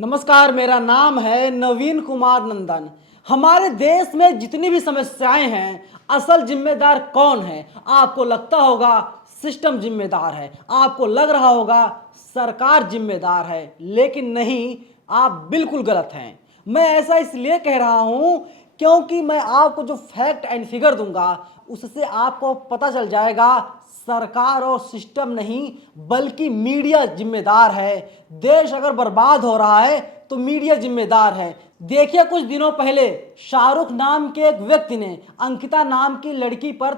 नमस्कार, मेरा नाम है नवीन कुमार नंदन। हमारे देश में जितनी भी समस्याएं हैं, असल जिम्मेदार कौन है? आपको लगता होगा सिस्टम जिम्मेदार है, आपको लग रहा होगा सरकार जिम्मेदार है, लेकिन नहीं, आप बिल्कुल गलत हैं। मैं ऐसा इसलिए कह रहा हूं क्योंकि मैं आपको जो फैक्ट एंड फिगर दूंगा उससे आपको पता चल जाएगा सरकार और सिस्टम नहीं बल्कि मीडिया जिम्मेदार है। देश अगर बर्बाद हो रहा है तो मीडिया जिम्मेदार है। देखिए, कुछ दिनों पहले शाहरुख नाम के एक व्यक्ति ने अंकिता नाम की लड़की पर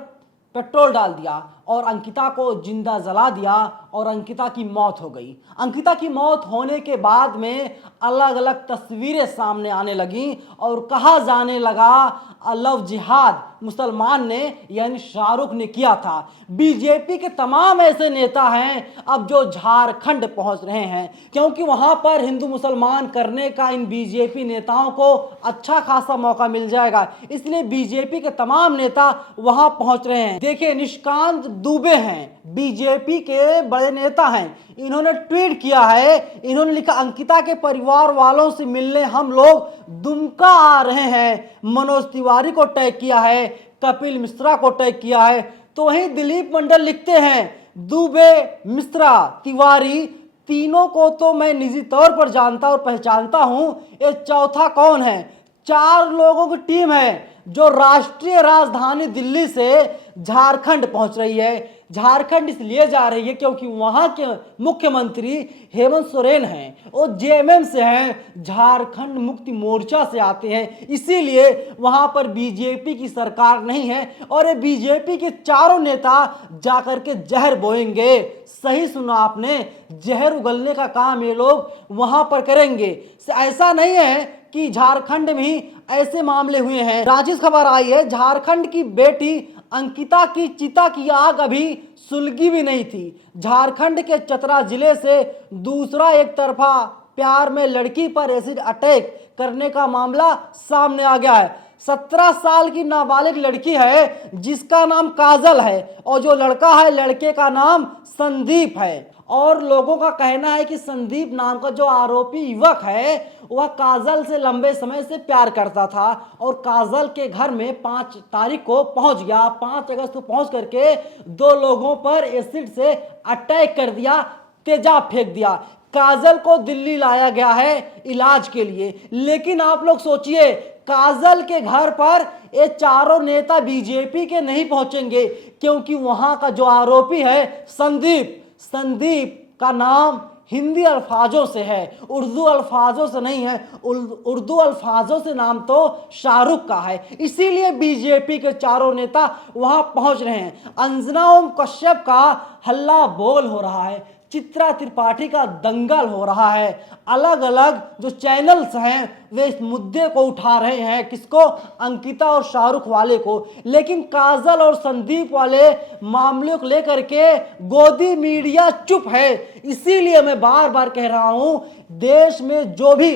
पेट्रोल डाल दिया और अंकिता को जिंदा जला दिया और अंकिता की मौत हो गई। अंकिता की मौत होने के बाद में अलग अलग तस्वीरें सामने आने लगी और कहा जाने लगा लव जिहाद मुसलमान ने यानी शाहरुख ने किया था। बीजेपी के तमाम ऐसे नेता हैं अब जो झारखंड पहुंच रहे हैं क्योंकि वहां पर हिंदू मुसलमान करने का इन बीजेपी नेताओं को अच्छा खासा मौका मिल जाएगा, इसलिए बीजेपी के तमाम नेता वहां पहुंच रहे हैं। देखिए, निशिकांत दुबे हैं, बीजेपी के बड़े नेता हैं। इन्होंने ट्वीट किया है, इन्होंने लिखा अंकिता के परिवार वालों से मिलने हम लोग दुमका आ रहे हैं। मनोज तिवारी को टैग किया है, कपिल मिश्रा को टैग किया है। तो वहीं दिलीप मंडल लिखते हैं दुबे, मिश्रा, तिवारी तीनों को तो मैं निजी तौर पर जानता और पहचानता हूं, ये चौथा कौन है? 4 लोगों की टीम है जो राष्ट्रीय राजधानी दिल्ली से झारखंड पहुंच रही है। झारखंड इसलिए जा रही है क्योंकि वहां के मुख्यमंत्री हेमंत सोरेन हैं, वो जेएमएम से हैं, झारखंड मुक्ति मोर्चा से आते हैं, इसीलिए वहां पर बीजेपी की सरकार नहीं है और ये बीजेपी के चारों नेता जाकर के जहर बोएंगे। सही सुना आपने, जहर उगलने का काम ये लोग वहां पर करेंगे। ऐसा नहीं है कि झारखंड में ही ऐसे मामले हुए हैं। रांची से खबर आई है, झारखंड की बेटी अंकिता की चिता की आग अभी सुलगी भी नहीं थी। झारखंड के चतरा जिले से दूसरा एक तरफा प्यार में लड़की पर एसिड अटैक करने का मामला सामने आ गया है। 17 साल की नाबालिग लड़की है जिसका नाम काजल है और जो लड़का है, लड़के का नाम संदीप है। और लोगों का कहना है कि संदीप नाम का जो आरोपी युवक है वह काजल से लंबे समय से प्यार करता था और काजल के घर में 5 तारीख को पहुंच गया। 5 अगस्त को पहुंच करके 2 लोगों पर एसिड से अटैक कर दिया, तेजाब फेंक दिया। काजल को दिल्ली लाया गया है इलाज के लिए, लेकिन आप लोग सोचिए, काजल के घर पर ये चारों नेता बीजेपी के नहीं पहुंचेंगे क्योंकि वहां का जो आरोपी है संदीप का नाम हिंदी अल्फाजों से है, उर्दू अल्फाजों से नहीं है। उर्दू अल्फाजों से नाम तो शाहरुख का है, इसीलिए बीजेपी के चारों नेता वहां पहुंच रहे हैं। अंजना ओम कश्यप का हल्ला बोल हो रहा है, चित्रा त्रिपाठी का दंगल हो रहा है। अलग अलग जो चैनल्स हैं वे इस मुद्दे को उठा रहे हैं, किसको? अंकिता और शाहरुख वाले को। लेकिन काजल और संदीप वाले मामले को लेकर के गोदी मीडिया चुप है। इसीलिए मैं बार बार कह रहा हूं, देश में जो भी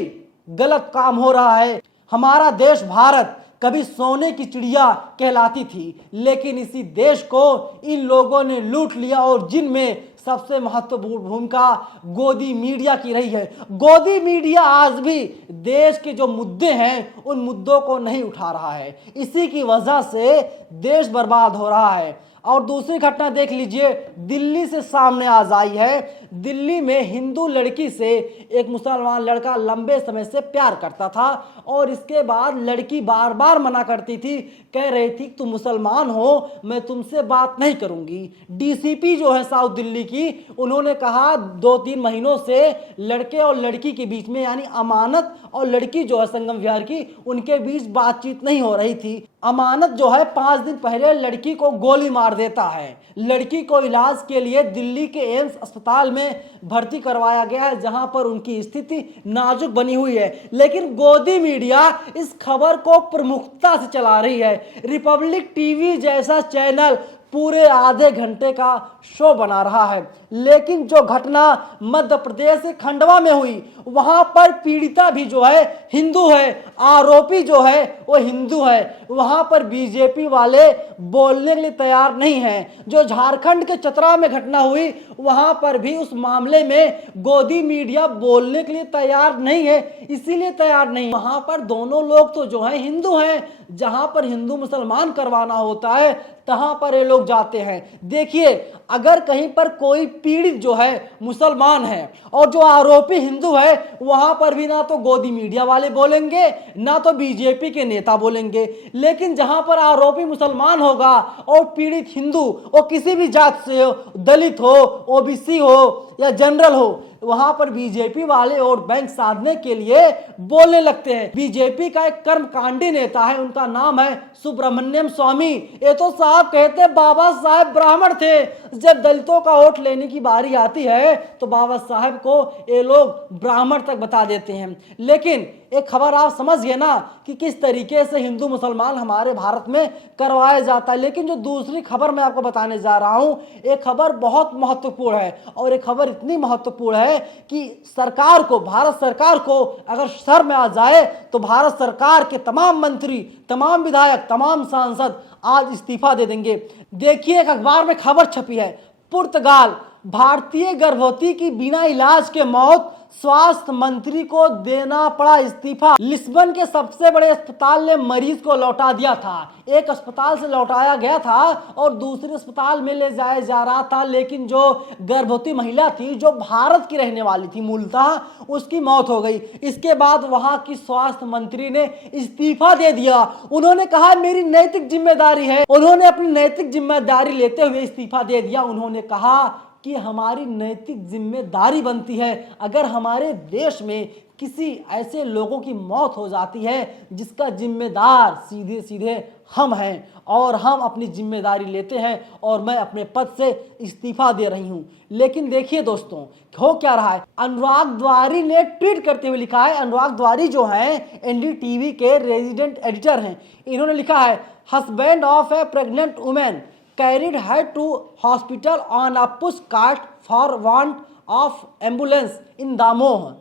गलत काम हो रहा है, हमारा देश भारत कभी सोने की चिड़िया कहलाती थी, लेकिन इसी देश को इन लोगों ने लूट लिया और जिनमें सबसे महत्वपूर्ण भूमिका गोदी मीडिया की रही है। गोदी मीडिया आज भी देश के जो मुद्दे हैं उन मुद्दों को नहीं उठा रहा है, इसी की वजह से देश बर्बाद हो रहा है। और दूसरी घटना देख लीजिए, दिल्ली से सामने आज आई है। दिल्ली में हिंदू लड़की से एक मुसलमान लड़का लंबे समय से प्यार करता था और इसके बाद लड़की बार बार मना करती थी, कह रही थी तुम मुसलमान हो, मैं तुमसे बात नहीं करूंगी। डीसीपी जो है साउथ दिल्ली की, उन्होंने कहा 2-3 महीनों से लड़के और लड़की के बीच में यानी अमानत और लड़की जो है संगम विहार की, उनके बीच बातचीत नहीं हो रही थी। अमानत जो है 5 दिन पहले लड़की को गोली मार देता है। लड़की को इलाज के लिए दिल्ली के एम्स अस्पताल में भर्ती करवाया गया है जहां पर उनकी स्थिति नाजुक बनी हुई है, लेकिन गोदी मीडिया इस खबर को प्रमुखता से चला रही है। रिपब्लिक टीवी जैसा चैनल पूरे आधे घंटे का शो बना रहा है। लेकिन जो घटना मध्य प्रदेश के खंडवा में हुई, वहां पर पीड़िता भी जो है हिंदू है, आरोपी जो है वो हिंदू है। वहां पर बीजेपी वाले बोलने के लिए तैयार नहीं हैं। जो झारखंड के चतरा में घटना हुई, वहां पर भी उस मामले में गोदी मीडिया बोलने के लिए तैयार नहीं है। इसीलिए तैयार नहीं, वहां पर दोनों लोग तो जो है हिंदू हैं। जहां पर हिंदू मुसलमान करवाना होता है तहां पर ये लोग जाते हैं। देखिए, अगर कहीं पर कोई पीड़ित जो है मुसलमान है और जो आरोपी हिंदू है, वहां पर भी ना तो गोदी मीडिया वाले बोलेंगे, ना तो बीजेपी के नेता बोलेंगे। लेकिन जहां पर आरोपी मुसलमान होगा और पीड़ित हिंदू, वो किसी भी जात से हो, दलित हो, ओबीसी हो या जनरल हो, वहां पर बीजेपी वाले वोट बैंक साधने के लिए बोलने लगते हैं। बीजेपी का एक कर्मकांडी नेता है, उनका नाम है सुब्रमण्यम स्वामी। ये तो साहब कहते बाबा साहब ब्राह्मण थे। जब दलितों का वोट लेने की बारी आती है तो बाबा साहब को ये लोग ब्राह्मण तक बता देते हैं। लेकिन एक खबर आप समझिए ना कि किस तरीके से हिंदू मुसलमान हमारे भारत में करवाया जाता है। लेकिन जो दूसरी खबर मैं आपको बताने जा रहा हूं, एक खबर बहुत महत्वपूर्ण है। और एक खबर इतनी महत्वपूर्ण है कि सरकार को, भारत सरकार को अगर सर में आ जाए तो भारत सरकार के तमाम मंत्री, तमाम विधायक, तमाम सांसद आज इस्तीफा दे देंगे। देखिए, एक अखबार में खबर छपी है, पुर्तगाल, भारतीय गर्भवती की बिना इलाज के मौत, स्वास्थ्य मंत्री को देना पड़ा इस्तीफा। लिस्बन के सबसे बड़े अस्पताल ने मरीज को लौटा दिया था। एक अस्पताल से लौटाया गया था और दूसरे अस्पताल में ले जाया जा रहा था। लेकिन जो गर्भवती महिला थी, जो भारत की रहने वाली थी मूलतः, उसकी मौत हो गई। इसके बाद वहां की स्वास्थ्य मंत्री ने इस्तीफा दे दिया। उन्होंने कहा मेरी नैतिक जिम्मेदारी है। उन्होंने अपनी नैतिक जिम्मेदारी लेते हुए इस्तीफा दे दिया। उन्होंने कहा कि हमारी नैतिक जिम्मेदारी बनती है, अगर हमारे देश में किसी ऐसे लोगों की मौत हो जाती है जिसका जिम्मेदार सीधे सीधे हम हैं, और हम अपनी जिम्मेदारी लेते हैं, और मैं अपने पद से इस्तीफा दे रही हूं। लेकिन देखिए दोस्तों, हो क्या रहा है। अनुराग द्वारी ने ट्वीट करते हुए लिखा है, अनुराग द्वारी जो हैं एनडीटीवी के रेजिडेंट एडिटर हैं, इन्होंने लिखा है, husband of A pregnant women carried her to hospital on a push cart for want of ambulance in Damoh.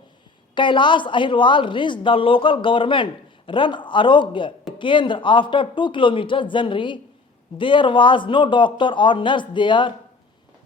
Kailash Ahirwal reached the local government run Arogya Kendra after 2 kilometers journey. There was no doctor or nurse there.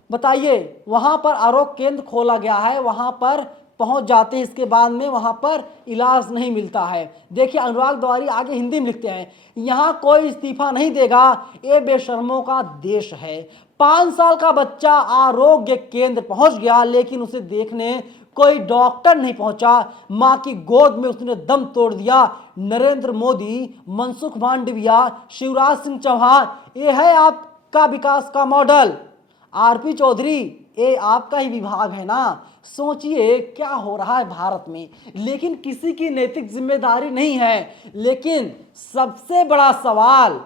बताइए, वहाँ पर आरोग्य केंद्र खोला गया है, वहाँ पर पहुंच जाते हैं, इसके बाद में वहां पर इलाज नहीं मिलता है। देखिए, अनुराग द्वारी आगे हिंदी में लिखते हैं, यहाँ कोई इस्तीफा नहीं देगा, ये बेशर्मों का देश है। 5 साल का बच्चा आरोग्य केंद्र पहुंच गया, लेकिन उसे देखने कोई डॉक्टर नहीं पहुंचा। मां की गोद में उसने दम तोड़ दिया। नरेंद्र मोदी, मनसुख मांडविया, शिवराज सिंह चौहान, ये है आपका विकास का मॉडल। आरपी चौधरी, ये आपका ही विभाग है ना। सोचिए क्या हो रहा है भारत में। लेकिन किसी की नैतिक जिम्मेदारी नहीं है। लेकिन सबसे बड़ा सवाल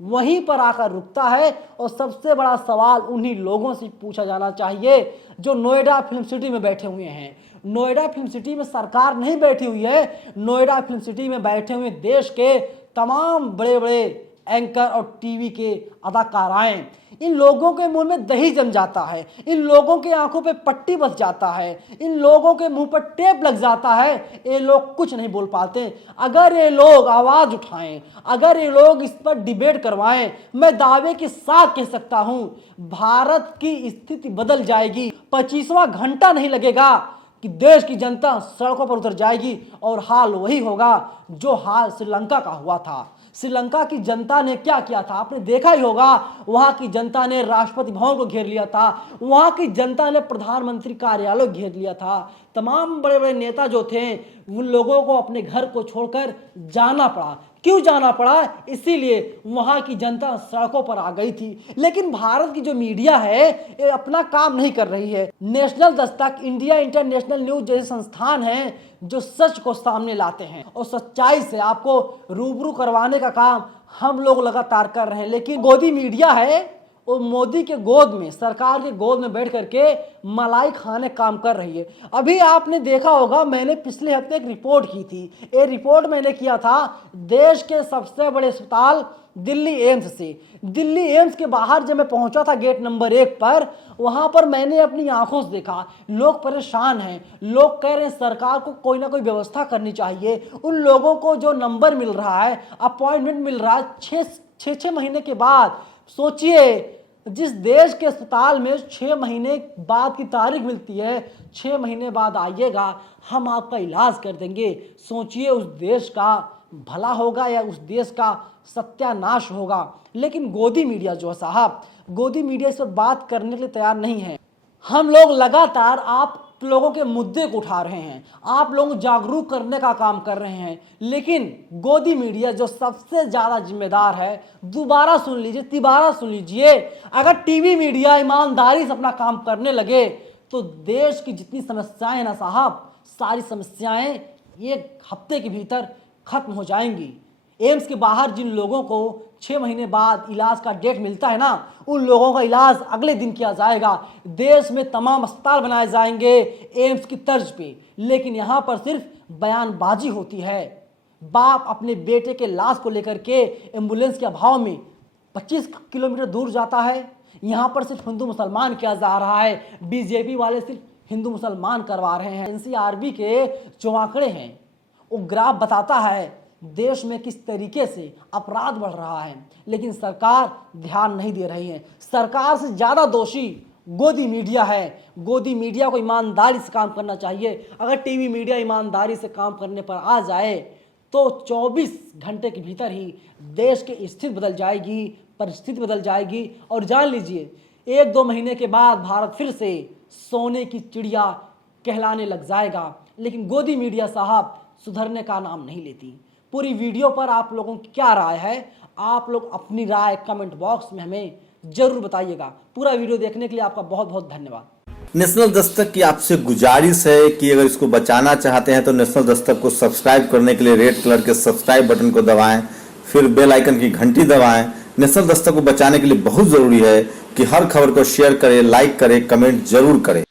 वहीं पर आकर रुकता है, और सबसे बड़ा सवाल उन्हीं लोगों से पूछा जाना चाहिए जो नोएडा फिल्म सिटी में बैठे हुए हैं। नोएडा फिल्म सिटी में सरकार नहीं बैठी हुई है, नोएडा फिल्म सिटी में बैठे हुए देश के तमाम बड़े बड़े एंकर और टीवी के अदाकाराएं। इन लोगों के मुंह में दही जम जाता है, इन लोगों के आंखों पे पट्टी बस जाता है, इन लोगों के मुंह पर टेप लग जाता है। ये लोग कुछ नहीं बोल पाते। अगर ये लोग आवाज उठाएं, अगर ये लोग इस पर डिबेट करवाएं, मैं दावे के साथ कह सकता हूं, भारत की स्थिति बदल जाएगी। 25वां घंटा नहीं लगेगा कि देश की जनता सड़कों पर उतर जाएगी, और हाल वही होगा जो हाल श्रीलंका का हुआ था। श्रीलंका की जनता ने क्या किया था आपने देखा ही होगा। वहां की जनता ने राष्ट्रपति भवन को घेर लिया था, वहां की जनता ने प्रधानमंत्री कार्यालय घेर लिया था। तमाम बड़े बड़े नेता जो थे, उन लोगों को अपने घर को छोड़कर जाना पड़ा। क्यों जाना पड़ा? इसीलिए वहां की जनता सड़कों पर आ गई थी। लेकिन भारत की जो मीडिया है ये अपना काम नहीं कर रही है। National Dastak, India international news जैसे संस्थान हैं जो सच को सामने लाते हैं और सच्चाई से आपको रूबरू करवाने का काम हम लोग लगातार कर रहे हैं। लेकिन गोदी मीडिया है वो मोदी के गोद में, सरकार के गोद में बैठ करके मलाई खाने काम कर रही है। अभी आपने देखा होगा, मैंने पिछले हफ्ते एक रिपोर्ट की थी। ये रिपोर्ट मैंने किया था देश के सबसे बड़े अस्पताल दिल्ली एम्स से। दिल्ली एम्स के बाहर जब मैं पहुंचा था गेट नंबर 1 पर, वहां पर मैंने अपनी आंखों से देखा लोग परेशान हैं। लोग कह रहे हैं सरकार को कोई ना कोई व्यवस्था करनी चाहिए। उन लोगों को जो नंबर मिल रहा है, अपॉइंटमेंट मिल रहा है 6 महीने के बाद, सोचिए जिस देश के अस्पताल में 6 महीने बाद की तारीख मिलती है, 6 महीने बाद आइएगा हम आपका इलाज कर देंगे। सोचिए उस देश का भला होगा या उस देश का सत्यानाश होगा। लेकिन गोदी मीडिया जो है साहब, गोदी मीडिया इस पर बात करने के लिए तैयार नहीं है। हम लोग लगातार आप लोगों के मुद्दे को उठा रहे हैं, आप लोगों को जागरूक करने का काम कर रहे हैं, लेकिन गोदी मीडिया जो सबसे ज़्यादा जिम्मेदार है, दोबारा सुन लीजिए, तिबारा सुन लीजिए, अगर टीवी मीडिया ईमानदारी से अपना काम करने लगे तो देश की जितनी समस्याएं हैं ना साहब, सारी समस्याएं एक हफ्ते के भीतर खत्म हो जाएंगी। एम्स के बाहर जिन लोगों को 6 महीने बाद इलाज का डेट मिलता है ना, उन लोगों का इलाज अगले दिन किया जाएगा। देश में तमाम अस्पताल बनाए जाएंगे एम्स की तर्ज पे, लेकिन यहाँ पर सिर्फ बयानबाजी होती है। बाप अपने बेटे के लाश को लेकर के एम्बुलेंस के अभाव में 25 किलोमीटर दूर जाता है। यहाँ पर सिर्फ हिंदू मुसलमान किया जा रहा है, बीजेपी वाले सिर्फ हिंदू मुसलमान करवा रहे हैं। एनसीआरबी के जो आंकड़े हैं वो ग्राफ बताता है देश में किस तरीके से अपराध बढ़ रहा है, लेकिन सरकार ध्यान नहीं दे रही है। सरकार से ज़्यादा दोषी गोदी मीडिया है। गोदी मीडिया को ईमानदारी से काम करना चाहिए। अगर टीवी मीडिया ईमानदारी से काम करने पर आ जाए तो 24 घंटे के भीतर ही देश की स्थिति बदल जाएगी, परिस्थिति बदल जाएगी। और जान लीजिए 1-2 महीने के बाद भारत फिर से सोने की चिड़िया कहलाने लग जाएगा। लेकिन गोदी मीडिया साहब सुधरने का नाम नहीं लेती। पूरी वीडियो पर आप लोगों की क्या राय है, आप लोग अपनी राय कमेंट बॉक्स में हमें जरूर बताइएगा। पूरा वीडियो देखने के लिए आपका बहुत बहुत धन्यवाद। नेशनल दस्तक की आपसे गुजारिश है कि अगर इसको बचाना चाहते हैं तो नेशनल दस्तक को सब्सक्राइब करने के लिए रेड कलर के सब्सक्राइब बटन को दबाएं, फिर बेल आइकन की घंटी दबाएं। नेशनल दस्तक को बचाने के लिए बहुत जरूरी है कि हर खबर को शेयर करें, लाइक करें, कमेंट जरूर करें।